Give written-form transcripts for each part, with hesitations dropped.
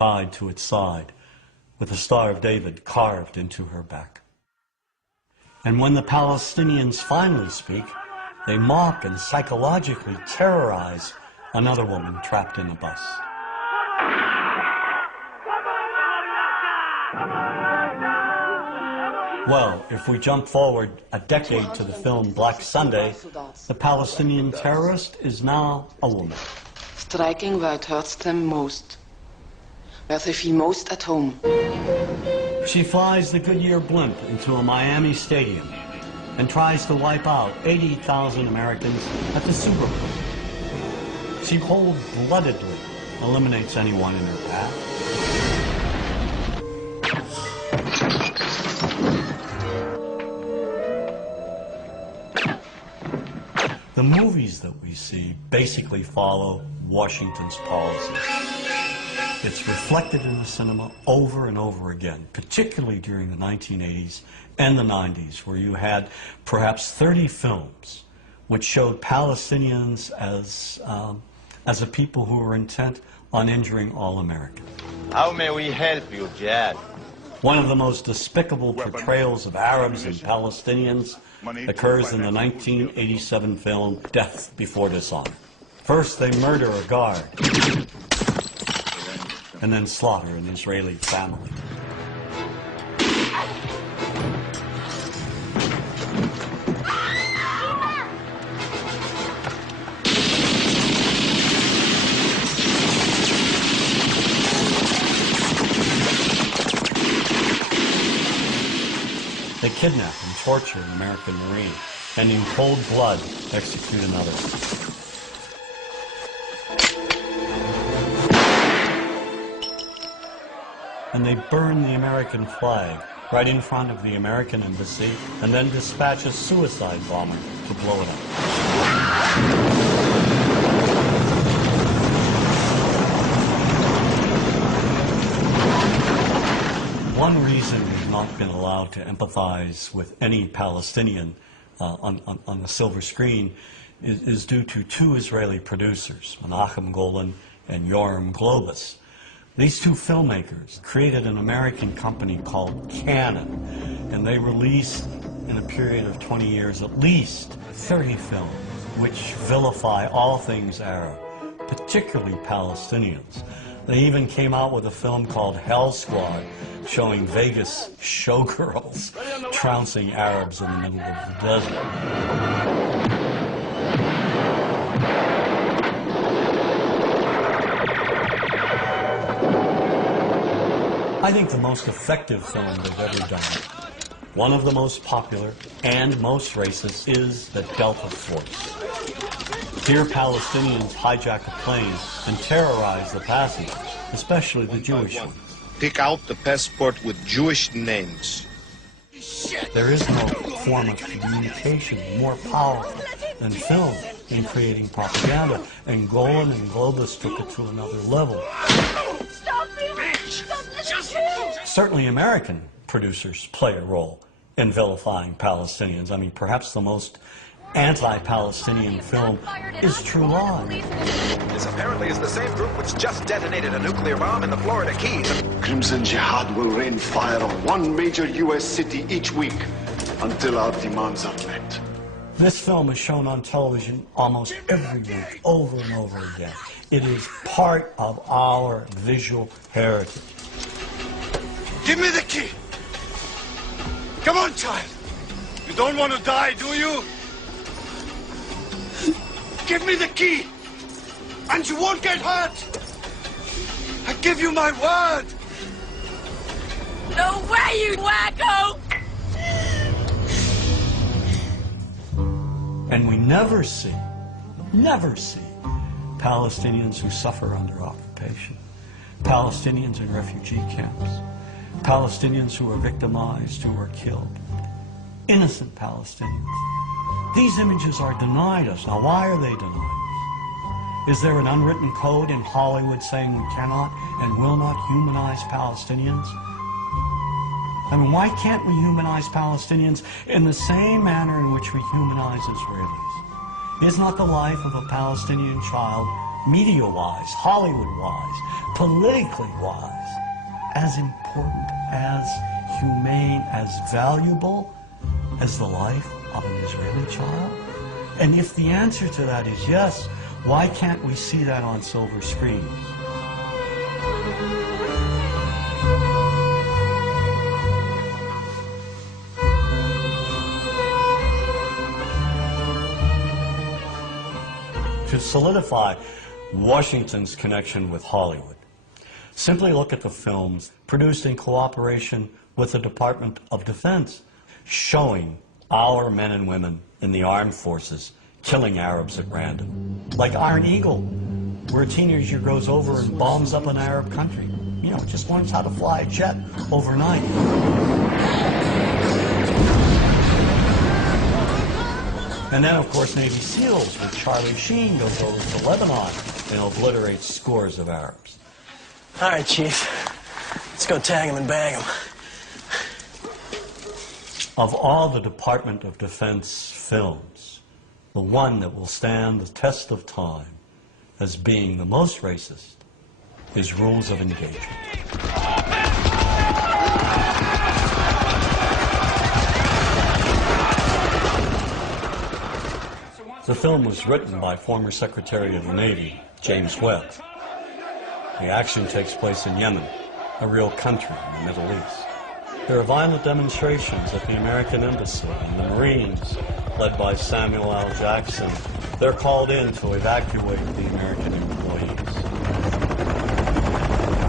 tied to its side, with the Star of David carved into her back. And when the Palestinians finally speak, they mock and psychologically terrorize another woman trapped in a bus. Well, if we jump forward a decade to the film Black Sunday, the Palestinian terrorist is now a woman. Striking where it hurts them most, where they feel most at home. She flies the Goodyear blimp into a Miami stadium and tries to wipe out 80,000 Americans at the Super Bowl. She cold-bloodedly eliminates anyone in her path. The movies that we see basically follow Washington's policies. It's reflected in the cinema over and over again, particularly during the 1980s and the 90s, where you had perhaps 30 films which showed Palestinians as a people who were intent on injuring all Americans. How may we help you, Jad? One of the most despicable portrayals of Arabs and Palestinians occurs in the 1987 film Death Before Dishonor. First, they murder a guard, and then slaughter an Israeli family. They kidnap and torture an American Marine, and in cold blood execute another. And they burn the American flag right in front of the American embassy, and then dispatch a suicide bomber to blow it up. One reason we've not been allowed to empathize with any Palestinian on the silver screen is due to two Israeli producers, Menachem Golan and Yoram Globus. These two filmmakers created an American company called Canon, and they released, in a period of 20 years, at least 30 films which vilify all things Arab, particularly Palestinians. They even came out with a film called Hell Squad, showing Vegas showgirls trouncing Arabs in the middle of the desert. I think the most effective film they've ever done, one of the most popular and most racist, is The Delta Force. Here Palestinians hijack a plane and terrorize the passengers, especially the Jewish ones. Pick out the passport with Jewish names. There is no form of communication more powerful than film in creating propaganda, and Golan and Globus took it to another level. Certainly American producers play a role in vilifying Palestinians. I mean, perhaps the most anti-Palestinian film is True Lies. This apparently is the same group which just detonated a nuclear bomb in the Florida Keys. Crimson Jihad will rain fire on one major U.S. city each week until our demands are met. This film is shown on television almost every week, over and over again. It is part of our visual heritage. Give me the key! Come on, child! You don't want to die, do you? Give me the key! And you won't get hurt! I give you my word! No way, you wacko! And we never see Palestinians who suffer under occupation, Palestinians in refugee camps, Palestinians who are victimized, who are killed, innocent Palestinians. These images are denied us. Now, why are they denied us? Is there an unwritten code in Hollywood saying we cannot and will not humanize Palestinians? I mean, why can't we humanize Palestinians in the same manner in which we humanize Israelis? Is not the life of a Palestinian child, media-wise, Hollywood-wise, politically wise, as important, as humane, as valuable as the life of an Israeli child? And if the answer to that is yes, why can't we see that on silver screens? To solidify Washington's connection with Hollywood, simply look at the films produced in cooperation with the Department of Defense, showing our men and women in the armed forces killing Arabs at random. Like Iron Eagle, where a teenager goes over and bombs up an Arab country. You know, just learns how to fly a jet overnight. And then, of course, Navy SEALs, with Charlie Sheen goes over to Lebanon and obliterates scores of Arabs. All right, Chief. Let's go tag him and bag him. Of all the Department of Defense films, the one that will stand the test of time as being the most racist is Rules of Engagement. The film was written by former Secretary of the Navy, James Webb. The action takes place in Yemen, a real country in the Middle East. There are violent demonstrations at the American Embassy, and the Marines, led by Samuel L. Jackson, they're called in to evacuate the American employees.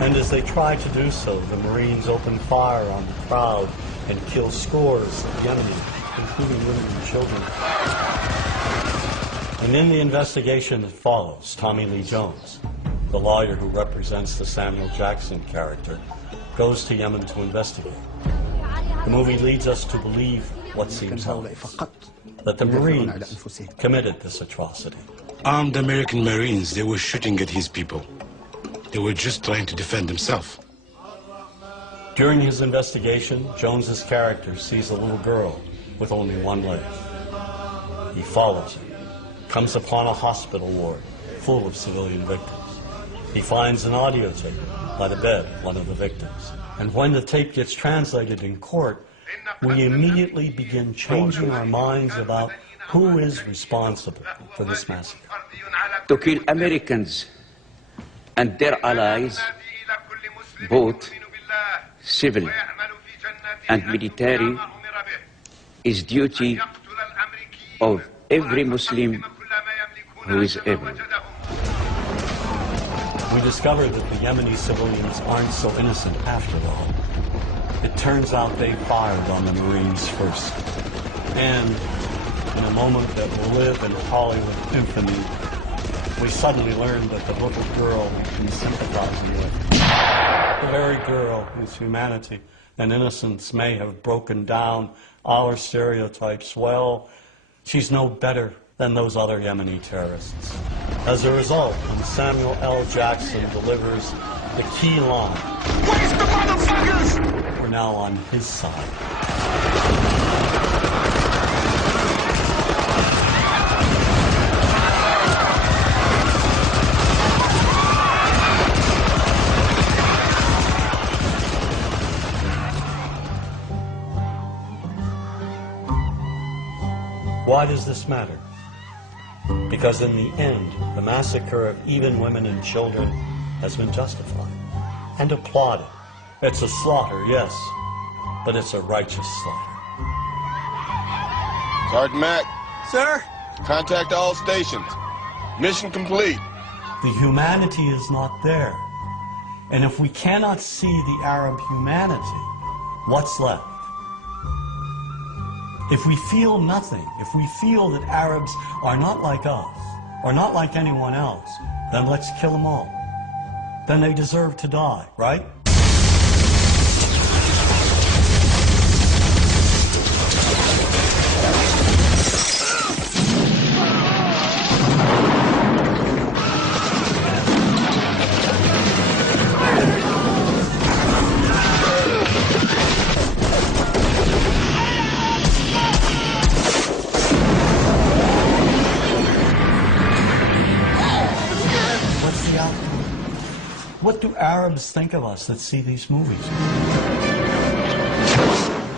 And as they try to do so, the Marines open fire on the crowd and kill scores of Yemenis, including women and children. And in the investigation that follows, Tommy Lee Jones, the lawyer who represents the Samuel Jackson character, goes to Yemen to investigate. The movie leads us to believe what seems obvious, that the Marines committed this atrocity. Armed American Marines, they were shooting at his people. They were just trying to defend themselves. During his investigation, Jones's character sees a little girl with only one leg. He follows her, comes upon a hospital ward full of civilian victims. He finds an audio tape by the bed of one of the victims. And when the tape gets translated in court, we immediately begin changing our minds about who is responsible for this massacre. To kill Americans and their allies, both civil and military, is duty of every Muslim who is able. We discover that the Yemeni civilians aren't so innocent after all. It turns out they fired on the Marines first. And in a moment that will live in Hollywood infamy, we suddenly learn that the little girl we've been sympathizing with, the very girl whose humanity and innocence may have broken down our stereotypes, well, she's no better than those other Yemeni terrorists. As a result, when Samuel L. Jackson delivers the key line, "Where's the motherfuckers?" we're now on his side. Why does this matter? Because in the end, the massacre of even women and children has been justified and applauded. It's a slaughter, yes, but it's a righteous slaughter. Sergeant Mack. Sir? Contact all stations. Mission complete. The humanity is not there. And if we cannot see the Arab humanity, what's left? If we feel nothing, if we feel that Arabs are not like us, or not like anyone else, then let's kill them all. Then they deserve to die, right? What do Arabs think of us that see these movies?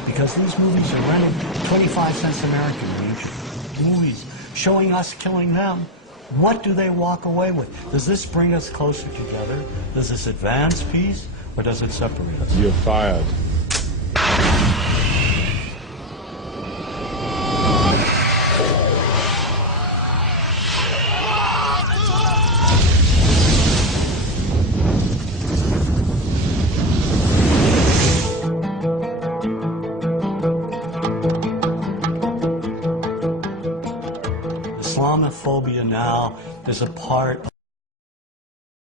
Because these movies are rented 25 cents American movies, showing us killing them. What do they walk away with? Does this bring us closer together? Does this advance peace, or does it separate us? You're fired. Islamophobia now is a part